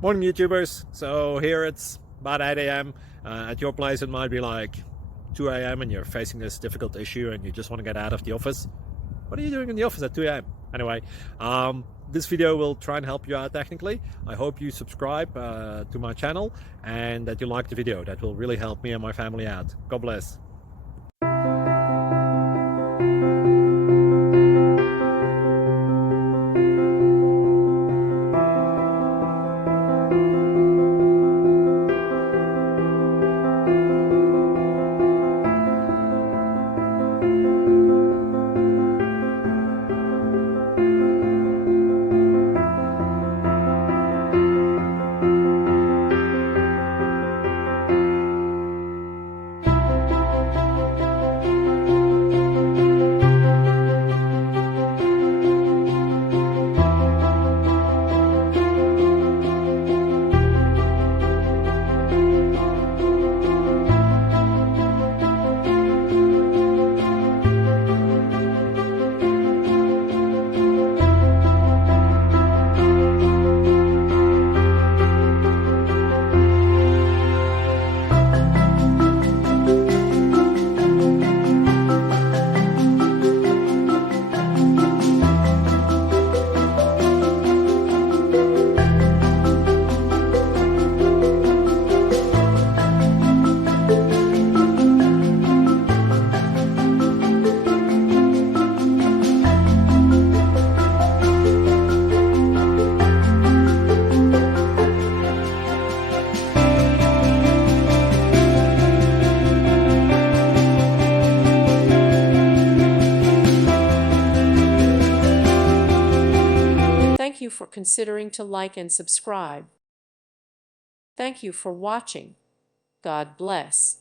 Morning YouTubers. So here it's about 8 a.m. At your place it might be like 2 a.m. and you're facing this difficult issue and you just want to get out of the office. What are you doing in the office at 2 a.m.? Anyway, this video will try and help you out technically. I hope you subscribe to my channel and that you like the video. That will really help me and my family out. God bless. Thank you for considering to like and subscribe. Thank you for watching. God bless.